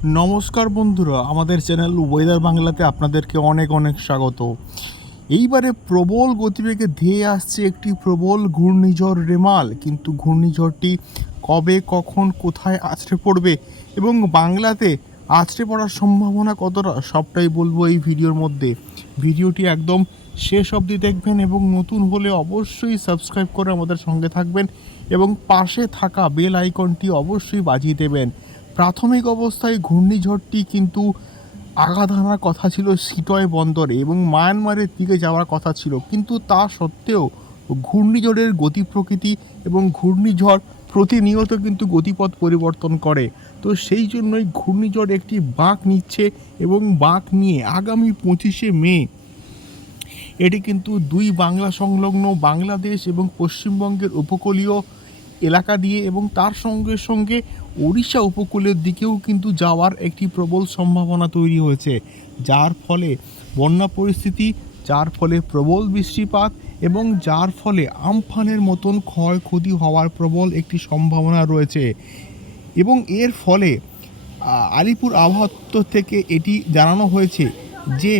নমস্কার বন্ধুরা, আমাদের চ্যানেল ওয়েদার বাংলাতে আপনাদেরকে অনেক অনেক স্বাগত। এইবারে প্রবল গতিবেগে ধেয়ে আসছে একটি প্রবল ঘূর্ণিঝড় রেমাল, কিন্তু ঘূর্ণিঝড়টি কবে, কখন, কোথায় আছড়ে পড়বে এবং বাংলাতে আছড়ে পড়ার সম্ভাবনা কতটা, সবটাই বলব এই ভিডিওর মধ্যে। ভিডিওটি একদম শেষ অবধি দেখবেন এবং নতুন হলে অবশ্যই সাবস্ক্রাইব করে আমাদের সঙ্গে থাকবেন এবং পাশে থাকা বেল আইকনটি অবশ্যই বাজিয়ে দেবেন। প্রাথমিক অবস্থায় ঘূর্ণিঝড়টি কিন্তু আঘাত হানার কথা ছিল সিটয় বন্দরে এবং মায়ানমারের দিকে যাওয়ার কথা ছিল। কিন্তু তা সত্ত্বেও ঘূর্ণিঝড়ের গতি প্রকৃতি এবং ঘূর্ণিঝড় প্রতিনিয়ত কিন্তু গতিপথ পরিবর্তন করে। তো সেই জন্যই ঘূর্ণিঝড় একটি বাঁক নিচ্ছে এবং বাঁক নিয়ে আগামী পঁচিশে মে এটি কিন্তু দুই বাংলা সংলগ্ন বাংলাদেশ এবং পশ্চিমবঙ্গের উপকূলীয় এলাকা দিয়ে এবং তার সঙ্গে সঙ্গে ওড়িশা উপকূলের দিকেও কিন্তু যাওয়ার একটি প্রবল সম্ভাবনা তৈরি হয়েছে। যার ফলে বন্যা পরিস্থিতি, যার ফলে প্রবল বৃষ্টিপাত এবং যার ফলে আমফানের মতন ক্ষয়ক্ষতি হওয়ার প্রবল একটি সম্ভাবনা রয়েছে। এবং এর ফলে আলিপুর আবহাওয়া থেকে এটি জানানো হয়েছে যে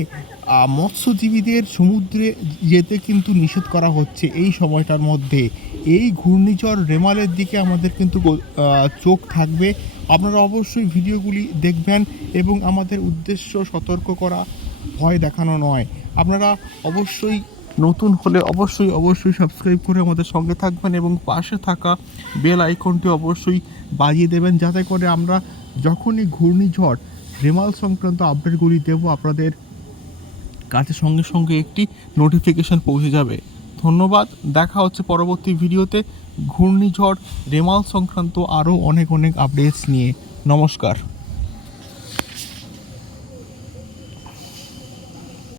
মৎস্যজীবীদের সমুদ্রে যেতে কিন্তু নিষেধ করা হচ্ছে এই সময়টার মধ্যে। এই ঘূর্ণিঝড় রেমালের দিকে আমাদের কিন্তু চোখ থাকবে। আপনারা অবশ্যই ভিডিওগুলি দেখবেন এবং আমাদের উদ্দেশ্য সতর্ক করা ভয় দেখানো নয়। আপনারা অবশ্যই নতুন হলে অবশ্যই অবশ্যই সাবস্ক্রাইব করে আমাদের সঙ্গে থাকবেন এবং পাশে থাকা বেল আইকনটি অবশ্যই বাজিয়ে দেবেন যাতে করে আমরা যখনই ঘূর্ণিঝড়, রেমাল সংক্রান্ত আপডেটগুলি দেবো, আপনাদের কাছে সঙ্গে সঙ্গে একটি নোটিফিকেশন পৌঁছে যাবে। ধন্যবাদ। দেখা হচ্ছে পরবর্তী ভিডিওতে। ঘূর্ণিঝড়, রেমাল সংক্রান্ত আরও অনেক অনেক আপডেটস নিয়ে। নমস্কার।